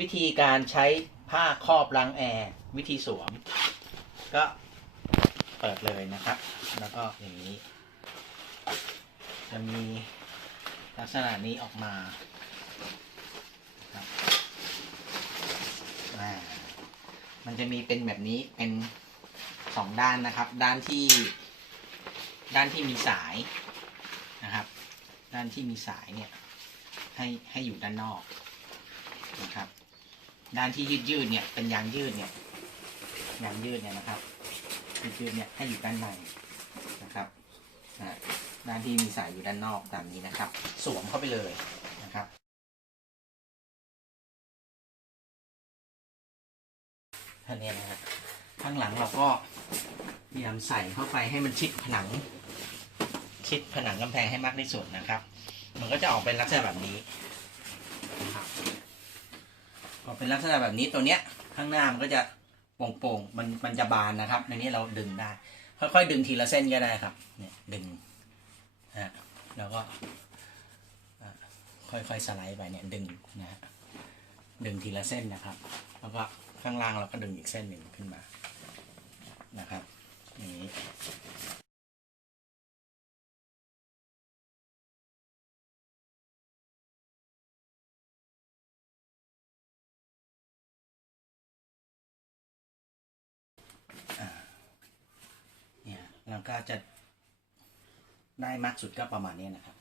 วิธีการใช้ผ้าครอบล้างแอร์วิธีสวม ก็เปิดเลยนะครับ แล้วก็อย่างนี้ จะมีลักษณะนี้ออกมาครับมันจะมีเป็นแบบนี้เป็นสองด้านนะครับ ด้านที่ ด้านที่มีสายนะครับ ด้านที่มีสายเนี่ย ให้ให้อยู่ด้านนอก ด้านที่ยืดยืดเนี่ยเป็นยางยืดเนี่ยยางยืดเนี่ยนะครับยืดยืดเนี่ยให้อยู่ด้านในนะครับด้านที่มีสายอยู่ด้านนอกตามนี้นะครับ สวมเข้าไปเลยนะครับท่านี้นะฮะข้างหลังเราก็พยายามใส่เข้าไปให้มันชิดผนัง ชิดผนังกำแพงให้มากที่สุดนะครับ มันก็จะออกเป็นลักษณะแบบนี้นะครับ เป็นลักษณะแบบนี้ตัวเนี้ยข้างหน้ามันก็จะโป่งๆมันมันจะบานนะครับ ในนี้เราดึงได้ ค่อยๆดึงทีละเส้นก็ได้ครับ เนี่ยดึงนะฮะแล้วก็ค่อยๆสไลด์ไปเนี่ยดึงนะฮะดึงทีละเส้นนะครับ แล้วก็ข้างล่างเราก็ดึงอีกเส้นหนึ่งขึ้นมานะครับอย่างนี้ เนี่ยเราก็จะได้มากสุดก็ประมาณนี้นะครับ